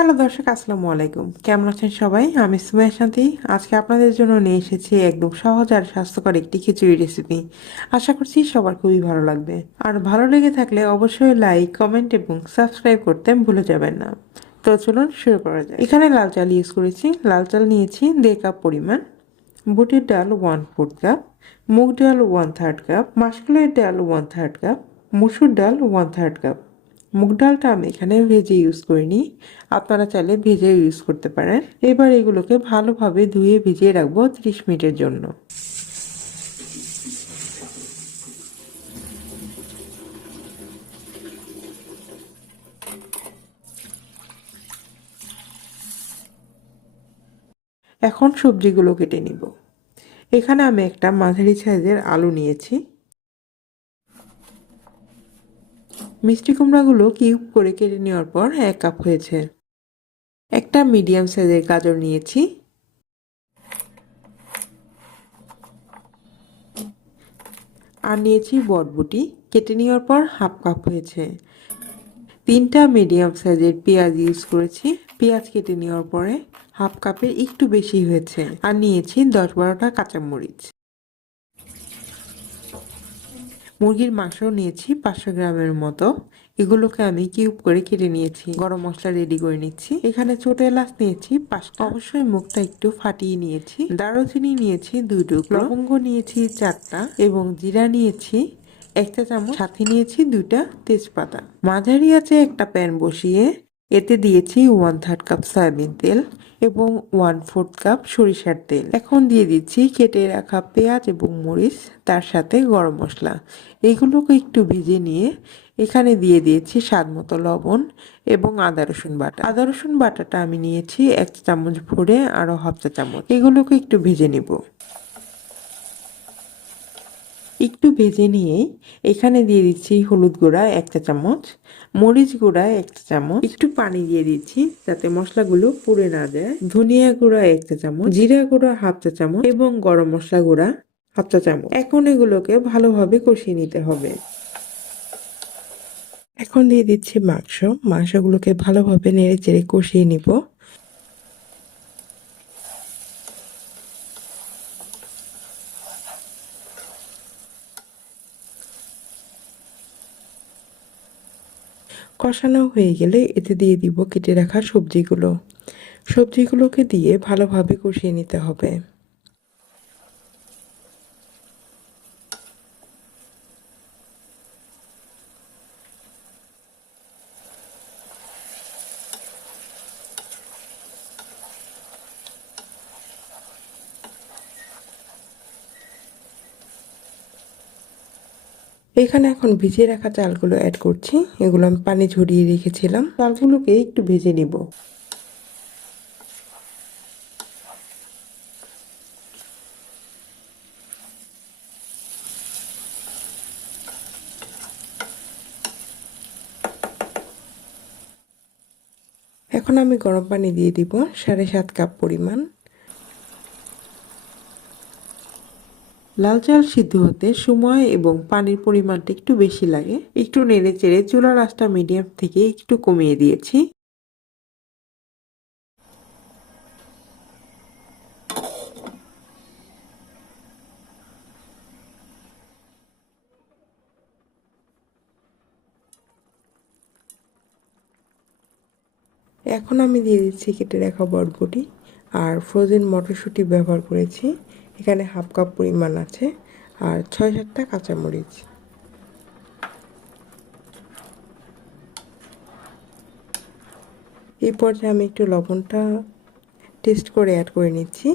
Hello দর্শক, আসসালামু আলাইকুম। কেমন আছেন সবাই? আমি সুমাইয়া শান্তি। আজকে আপনাদের জন্য নিয়ে এসেছি একদম সহজ আর স্বাস্থ্যকর একটি খিচুড়ি রেসিপি আশা করছি সবার খুবই ভালো লাগবে। আর ভালো লেগে থাকলে অবশ্যই লাইক কমেন্ট এবং সাবস্ক্রাইব করতে ভুলে যাবেন না। তো চলুন শুরু করা যায় এখানে লাল চাল ইউজ করেছি। লাল চাল নিয়েছি দেড় কাপ পরিমাণ। বুটের ডাল ওয়ান ফোর্থ কাপ মুগ ডাল ওয়ান থার্ড কাপ মাসকলাই ডাল ওয়ান থার্ড কাপ মুসুর ডাল ওয়ান থার্ড কাপ মুগ ডালটা আমি এখানে ভেজে ইউজ করিনি। আপনারা চাইলে ভেজে ইউজ করতে পারেন। এবার এগুলোকে ভালোভাবে ধুয়ে ভিজিয়ে রাখব ত্রিশ মিনিটের জন্য। এখন সবজিগুলো কেটে নিব। এখানে আমি একটা মাঝারি সাইজের আলু নিয়েছি। মিষ্টি কুমড়াগুলো কিউব করে কেটে নেওয়ার পর এক কাপ হয়েছে। একটা মিডিয়াম সাইজের গাজর নিয়েছি। আর নিয়েছি বটবুটি। কেটে নেওয়ার পর হাফ কাপ হয়েছে। তিনটা মিডিয়াম সাইজের পেঁয়াজ ইউজ করেছি। পেঁয়াজ কেটে নেওয়ার পরে হাফ কাপের একটু বেশি হয়েছে। আর নিয়েছি দশ বারোটা কাঁচামরিচ। মুরগির মাংস নিয়েছি পাঁচশো গ্রামের মতো। এগুলোকে আমি কিউব করে কেটে নিয়েছি। গরম মশলা রেডি করে নিচ্ছি। এখানে ছোট এলাচ নিয়েছি, পাঁচটা। অবশ্যই মুখটা একটু ফাটিয়ে নিয়েছি। দারুচিনি নিয়েছি দুই টুকরো। লবঙ্গ নিয়েছি চারটা এবং জিরা নিয়েছি একটা চামচ। সাথে নিয়েছি দুইটা তেজপাতা। মাঝারি আছে একটা প্যান বসিয়ে এতে দিয়েছি ওয়ান থার্ড কাপ সয়াবিন তেল। এবং ওয়ান ফোর্থ কাপ সরিষার তেল। এখন দিয়ে দিচ্ছি কেটে রাখা পেঁয়াজ এবং মরিচ, তার সাথে গরম মশলা। এগুলোকে একটু ভিজে নিয়ে এখানে দিয়ে দিয়েছি স্বাদ মতো লবণ এবং আদা রসুন বাটা। আদা রসুন বাটাটা আমি নিয়েছি এক চামচ ভরে আরও হাফ চা চামচ। এগুলোকে একটু ভেজে নিব। একটু ভেজে নিয়ে এখানে দিয়ে দিচ্ছি হলুদ গুঁড়া এক চা চামচ, মরিচ গুঁড়া এক চা চামচ, একটু পানি দিয়ে দিচ্ছি যাতে মশলাগুলো পুড়ে না যায়। ধনিয়া গুঁড়া এক চা চামচ, জিরা গুঁড়া হাফ চা চামচ এবং গরম মশলা গুঁড়া হাফ চা চামচ। এখন এগুলোকে ভালোভাবে কষিয়ে নিতে হবে। এখন দিয়ে দিচ্ছি মাংস। মাংসগুলোকে ভালোভাবে নেড়ে চেড়ে কষিয়ে নিব। কষানো হয়ে গেলে এতে দিয়ে দিব কেটে রাখা সবজিগুলো। সবজিগুলোকে দিয়ে ভালোভাবে কষিয়ে নিতে হবে। এখানে এখন ভিজিয়ে রাখা চালগুলো অ্যাড করছি। এগুলো আমি পানি ঝরিয়ে রেখেছিলাম। চালগুলোকে একটু ভেজে নিব। এখন আমি গরম পানি দিয়ে দিব সাড়ে সাত কাপ পরিমাণ। লাল চাল সিদ্ধ হতে সময় এবং পানির পরিমাণটা একটু বেশি লাগে। একটু নেড়ে চেড়ে চুলার আঁচটা মিডিয়াম থেকে একটু কমিয়ে দিয়েছি। এখন আমি দিয়ে দিচ্ছি কেটে রাখা বটবটি আর ফ্রোজেন মটরশুঁটি ব্যবহার করেছি। এখানে হাফ কাপ পরিমাণ আছে আর ছয় সাতটা কাঁচামরিচ। এই পর্যায়ে আমি একটু লবণটা টেস্ট করে অ্যাড করে নিচ্ছি।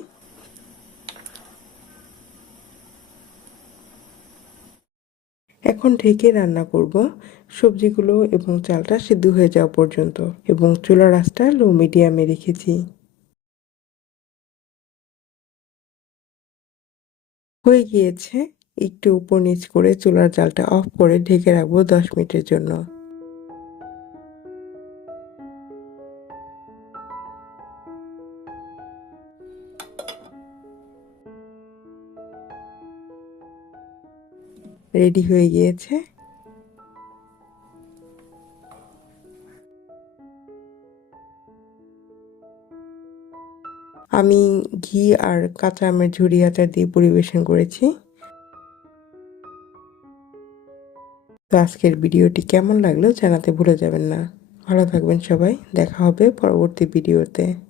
এখন ঢেকে রান্না করব সবজিগুলো এবং চালটা সিদ্ধ হয়ে যাওয়া পর্যন্ত এবং চুলার আঁচটা লো মিডিয়ামে রেখেছি। হয়ে গিয়েছে। একটু উপর নিচ করে চুলার জালটা অফ করে ঢেকে রাখব দশ মিনিটের জন্য। রেডি হয়ে গিয়েছে। আমি ঘি আর কাঁচা আমের ঝুড়ি আচার দিয়ে পরিবেশন করেছি। তো আজকের ভিডিওটি কেমন লাগল জানাতে ভুলে যাবেন না। ভালো থাকবেন সবাই। দেখা হবে পরবর্তী ভিডিওতে।